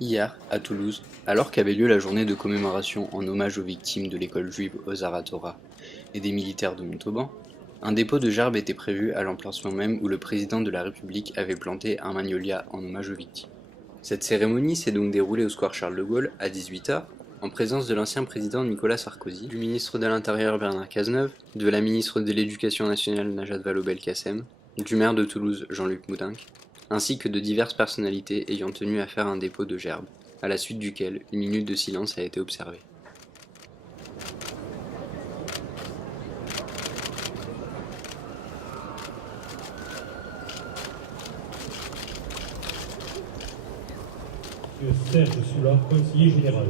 Hier, à Toulouse, alors qu'avait lieu la journée de commémoration en hommage aux victimes de l'école juive Ozar HaTorah et des militaires de Montauban, un dépôt de gerbes était prévu à l'emplacement même où le président de la République avait planté un magnolia en hommage aux victimes. Cette cérémonie s'est donc déroulée au square Charles de Gaulle à 18h, en présence de l'ancien président Nicolas Sarkozy, du ministre de l'Intérieur Bernard Cazeneuve, de la ministre de l'Éducation nationale Najat Vallaud-Belkacem, du maire de Toulouse Jean-Luc Moudenc, ainsi que de diverses personnalités ayant tenu à faire un dépôt de gerbes, à la suite duquel une minute de silence a été observée. Serge Soula, conseiller général.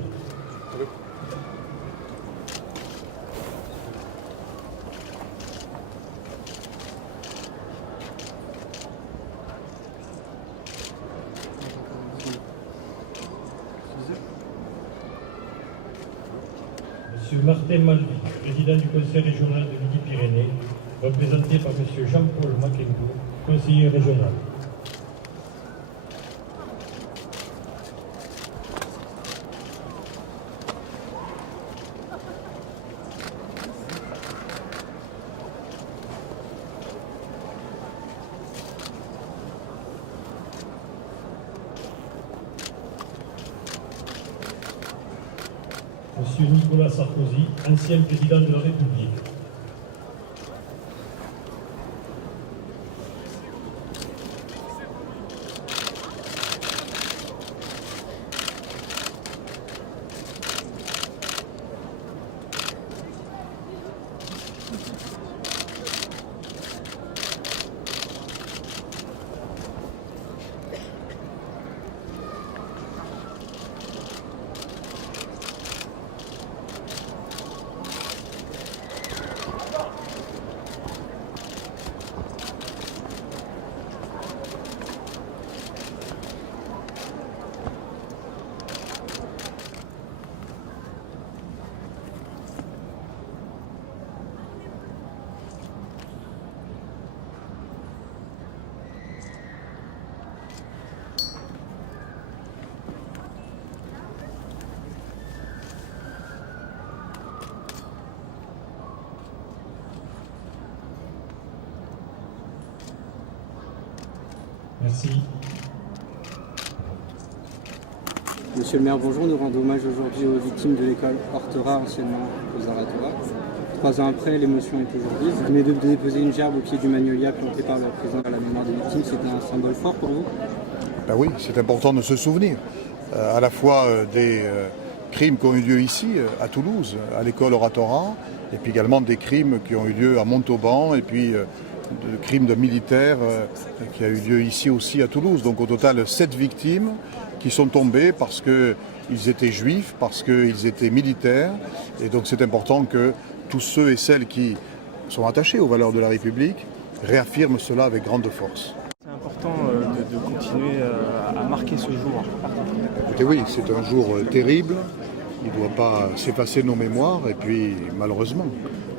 Monsieur Martin Malvy, président du conseil régional de Midi-Pyrénées, représenté par monsieur Jean-Paul Maquendou, conseiller régional. Monsieur Nicolas Sarkozy, ancien président de la République. Merci. Monsieur le maire, bonjour. Nous rendons hommage aujourd'hui aux victimes de l'école HaTorah, anciennement Ozar HaTorah. 3 ans après, l'émotion est toujours vive. Vous venez de déposer une gerbe au pied du magnolia planté par le président à la mémoire des victimes. C'est un symbole fort pour vous? Ben oui, c'est important de se souvenir à la fois des crimes qui ont eu lieu ici, à Toulouse, à l'école HaTorah, et puis également des crimes qui ont eu lieu à Montauban, et puis de crimes de militaires qui a eu lieu ici aussi à Toulouse. Donc au total 7 victimes qui sont tombées parce qu'ils étaient juifs, parce qu'ils étaient militaires. Et donc c'est important que tous ceux et celles qui sont attachés aux valeurs de la République réaffirment cela avec grande force. C'est important de continuer à marquer ce jour. Écoutez, oui, c'est un jour terrible. Il ne doit pas s'effacer de nos mémoires. Et puis malheureusement,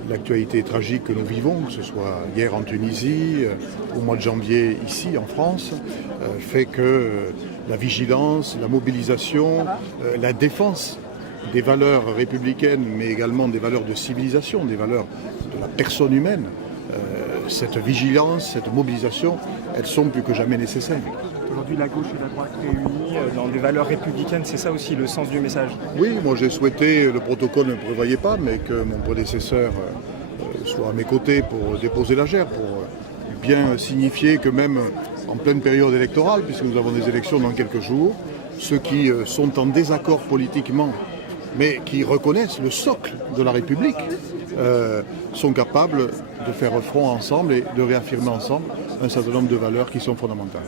l'actualité tragique que nous vivons, que ce soit hier en Tunisie, au mois de janvier ici en France, fait que la vigilance, la mobilisation, la défense des valeurs républicaines, mais également des valeurs de civilisation, des valeurs de la personne humaine, cette vigilance, cette mobilisation, elles sont plus que jamais nécessaires. Aujourd'hui, la gauche et la droite réunies dans des valeurs républicaines, c'est ça aussi le sens du message? Oui, moi j'ai souhaité, le protocole ne prévoyait pas, mais que mon prédécesseur soit à mes côtés pour déposer la gerbe, pour bien signifier que même en pleine période électorale, puisque nous avons des élections dans quelques jours, ceux qui sont en désaccord politiquement, mais qui reconnaissent le socle de la République, sont capables de faire front ensemble et de réaffirmer ensemble un certain nombre de valeurs qui sont fondamentales.